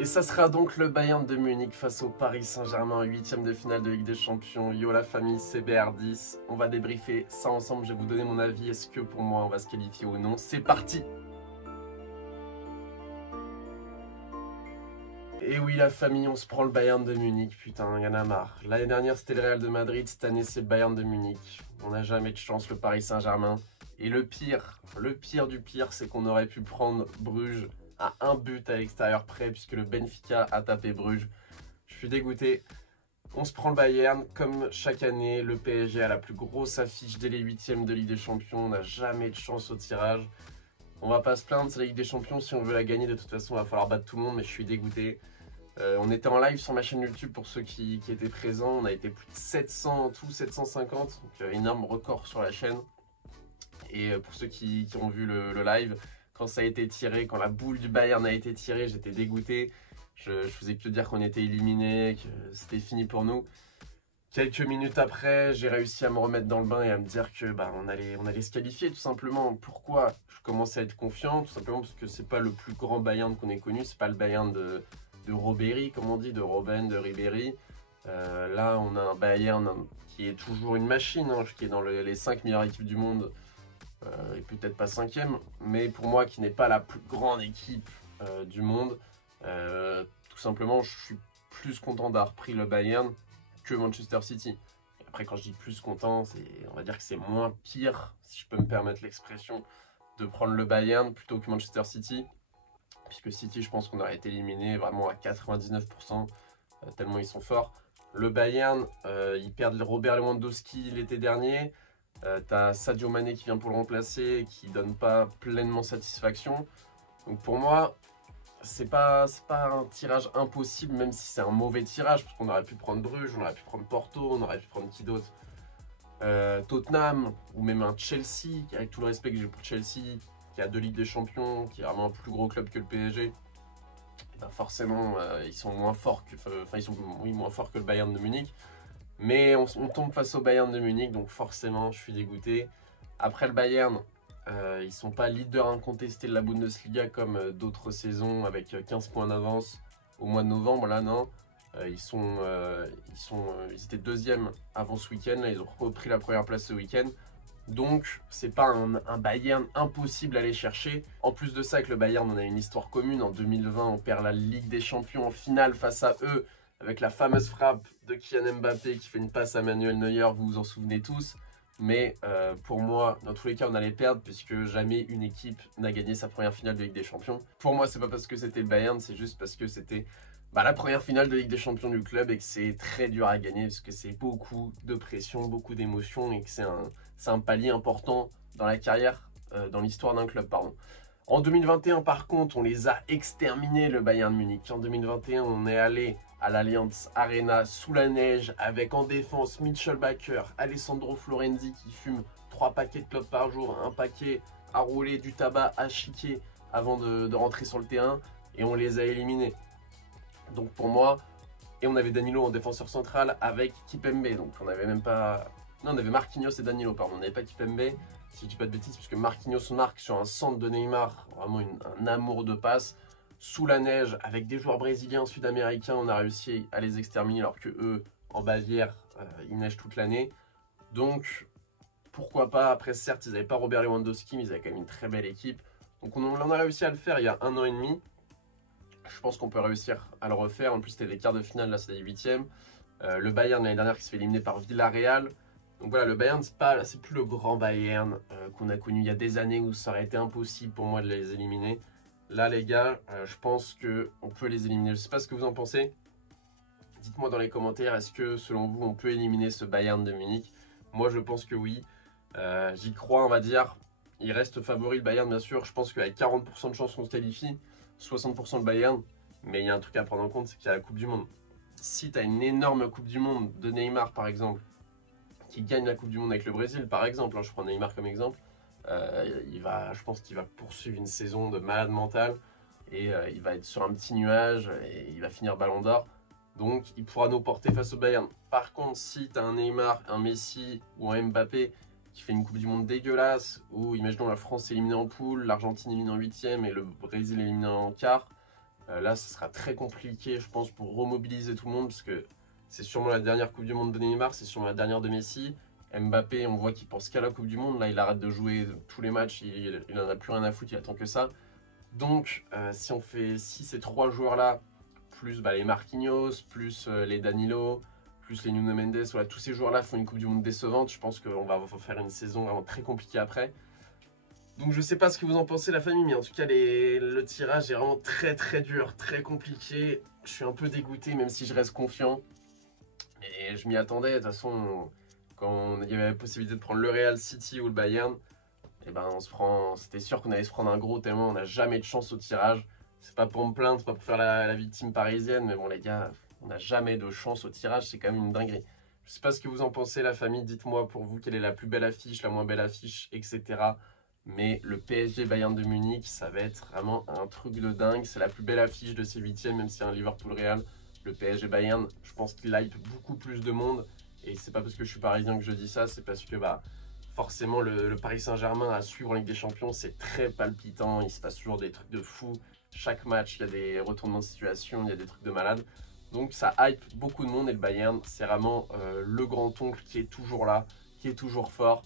Et ça sera donc le Bayern de Munich face au Paris Saint-Germain, 8e de finale de Ligue des Champions. Yo la famille, c'est BR10. On va débriefer ça ensemble, je vais vous donner mon avis. Est-ce que pour moi on va se qualifier ou non? C'est parti! Et oui la famille, on se prend le Bayern de Munich, putain, y'en a marre. L'année dernière c'était le Real de Madrid, cette année c'est le Bayern de Munich. On n'a jamais de chance, le Paris Saint-Germain. Et le pire du pire, c'est qu'on aurait pu prendre Bruges à un but à l'extérieur près, puisque le Benfica a tapé Bruges. Je suis dégoûté. On se prend le Bayern, comme chaque année, le PSG a la plus grosse affiche dès les 8e de Ligue des Champions. On n'a jamais de chance au tirage. On va pas se plaindre, c'est la Ligue des Champions, si on veut la gagner, de toute façon, il va falloir battre tout le monde, mais je suis dégoûté. On était en live sur ma chaîne YouTube pour ceux qui étaient présents. On a été plus de 700 en tout, 750, donc énorme record sur la chaîne. Et pour ceux qui ont vu le live, quand ça a été tiré, quand la boule du Bayern a été tirée, j'étais dégoûté. Je faisais que dire qu'on était éliminé, que c'était fini pour nous. Quelques minutes après, j'ai réussi à me remettre dans le bain et à me dire que on allait se qualifier tout simplement. Pourquoi je commençais à être confiant? Tout simplement parce que c'est pas le plus grand Bayern qu'on ait connu, c'est pas le Bayern de Ribéry, comme on dit, de Robben, de Ribéry. Là, on a un Bayern qui est toujours une machine, hein, qui est dans les 5 meilleures équipes du monde. Et peut-être pas 5e, mais pour moi qui n'est pas la plus grande équipe du monde, tout simplement je suis plus content d'avoir pris le Bayern que Manchester City. Et après quand je dis plus content, on va dire que c'est moins pire, si je peux me permettre l'expression, de prendre le Bayern plutôt que Manchester City, puisque City je pense qu'on aurait été éliminé vraiment à 99%, tellement ils sont forts. Le Bayern, ils perdent Robert Lewandowski l'été dernier. T'as Sadio Mané qui vient pour le remplacer, qui donne pas pleinement satisfaction. Donc pour moi, c'est pas un tirage impossible, même si c'est un mauvais tirage, parce qu'on aurait pu prendre Bruges, on aurait pu prendre Porto, on aurait pu prendre qui d'autre, Tottenham, ou même un Chelsea, avec tout le respect que j'ai pour Chelsea, qui a 2 Ligues des Champions, qui est vraiment un plus gros club que le PSG. Forcément, ils sont moins forts moins forts que le Bayern de Munich. Mais on tombe face au Bayern de Munich, donc forcément, je suis dégoûté. Après le Bayern, ils ne sont pas leaders incontestés de la Bundesliga comme d'autres saisons avec 15 points d'avance au mois de novembre. Là, non. Ils étaient 2e avant ce week-end. Là, ils ont repris la première place ce week-end. Donc, c'est pas un Bayern impossible à aller chercher. En plus de ça, avec le Bayern, on a une histoire commune. En 2020, on perd la Ligue des Champions en finale face à eux, avec la fameuse frappe de Kylian Mbappé qui fait une passe à Manuel Neuer, vous vous en souvenez tous. Mais pour moi, dans tous les cas, on allait perdre puisque jamais une équipe n'a gagné sa première finale de Ligue des Champions. Pour moi, c'est pas parce que c'était le Bayern, c'est juste parce que c'était la première finale de Ligue des Champions du club et que c'est très dur à gagner parce que c'est beaucoup de pression, beaucoup d'émotions et que c'est un palier important dans la carrière, dans l'histoire d'un club, pardon. En 2021, par contre, on les a exterminés, le Bayern Munich. En 2021, on est allé à l'Allianz Arena sous la neige avec en défense Mitchell Baker, Alessandro Florenzi qui fume 3 paquets de clopes par jour, un paquet à rouler, du tabac à chiquer avant de rentrer sur le terrain et on les a éliminés. Donc pour moi, et on avait Danilo en défenseur central avec Kipembe, donc on avait même pas... Non, on avait Marquinhos et Danilo, pardon, on n'avait pas Kipembe, si je dis pas de bêtises, puisque Marquinhos marque sur un centre de Neymar, vraiment un amour de passe, sous la neige, avec des joueurs brésiliens, sud-américains, on a réussi à les exterminer, alors que eux, en Bavière, il neige toute l'année. Donc, pourquoi pas, après certes, ils n'avaient pas Robert Lewandowski, mais ils avaient quand même une très belle équipe. Donc on en a réussi à le faire il y a 1 an et demi. Je pense qu'on peut réussir à le refaire. En plus, c'était les quarts de finale, là, c'est les 8e. Le Bayern, l'année dernière, qui se fait éliminer par Villarreal. Donc voilà, le Bayern, c'est plus le grand Bayern qu'on a connu il y a des années où ça aurait été impossible pour moi de les éliminer. Là, les gars, je pense qu'on peut les éliminer. Je ne sais pas ce que vous en pensez. Dites-moi dans les commentaires, est-ce que, selon vous, on peut éliminer ce Bayern de Munich? Moi, je pense que oui. J'y crois, on va dire. Il reste favori, le Bayern, bien sûr. Je pense qu'avec 40% de chances qu'on se qualifie, 60% le Bayern. Mais il y a un truc à prendre en compte, c'est qu'il y a la Coupe du Monde. Si tu as une énorme Coupe du Monde de Neymar, par exemple, qui gagne la Coupe du Monde avec le Brésil, par exemple, hein, je prends Neymar comme exemple, je pense qu'il va poursuivre une saison de malade mental et il va être sur un petit nuage et il va finir Ballon d'Or. Donc, il pourra nous porter face au Bayern. Par contre, si tu as un Neymar, un Messi ou un Mbappé qui fait une Coupe du Monde dégueulasse, où imaginons la France éliminée en poule, l'Argentine éliminée en 8e et le Brésil éliminé en quart, Là, ce sera très compliqué, je pense, pour remobiliser tout le monde, parce que c'est sûrement la dernière Coupe du Monde de Neymar, c'est sûrement la dernière de Messi. Mbappé, on voit qu'il pense qu'à la Coupe du Monde. Là, il arrête de jouer tous les matchs, il en a plus rien à foutre, il attend que ça. Donc, si ces trois joueurs-là, plus les Marquinhos, plus les Danilo, plus les Nuno Mendes, voilà, tous ces joueurs-là font une Coupe du Monde décevante, je pense qu'on va faire une saison vraiment très compliquée après. Donc je sais pas ce que vous en pensez la famille, mais en tout cas le tirage est vraiment très très dur, très compliqué. Je suis un peu dégoûté même si je reste confiant. Et je m'y attendais, de toute façon, quand il y avait la possibilité de prendre le Real City ou le Bayern, et ben c'était sûr qu'on allait se prendre un gros tellement on n'a jamais de chance au tirage. C'est pas pour me plaindre, c'est pas pour faire la victime parisienne, mais bon les gars, on n'a jamais de chance au tirage, c'est quand même une dinguerie. Je sais pas ce que vous en pensez la famille, dites-moi pour vous quelle est la plus belle affiche, la moins belle affiche, etc. Mais le PSG Bayern de Munich, ça va être vraiment un truc de dingue. C'est la plus belle affiche de ces huitièmes, même si y a un Liverpool Real. Le PSG Bayern, je pense qu'il hype beaucoup plus de monde. Et c'est pas parce que je suis parisien que je dis ça, c'est parce que forcément le Paris Saint-Germain à suivre en Ligue des Champions, c'est très palpitant. Il se passe toujours des trucs de fou. Chaque match, il y a des retournements de situation, il y a des trucs de malade. Donc ça hype beaucoup de monde et le Bayern, c'est vraiment le grand-oncle qui est toujours là, qui est toujours fort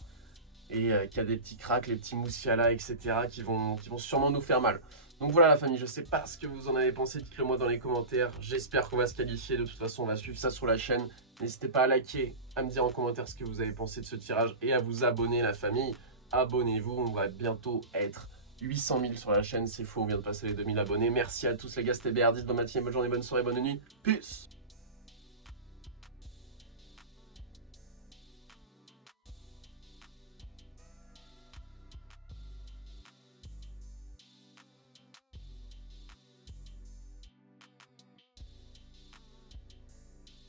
et qui a des petits cracks, les petits Moussiala, etc. qui vont sûrement nous faire mal. Donc voilà la famille, je sais pas ce que vous en avez pensé, dites-le moi dans les commentaires. J'espère qu'on va se qualifier, de toute façon on va suivre ça sur la chaîne. N'hésitez pas à liker, à me dire en commentaire ce que vous avez pensé de ce tirage et à vous abonner la famille. Abonnez-vous, on va bientôt être 800 000 sur la chaîne, c'est faux, on vient de passer les 2000 abonnés. Merci à tous les gars, c'était BR10, bonne matinée, bonne journée, bonne soirée, bonne nuit. Peace!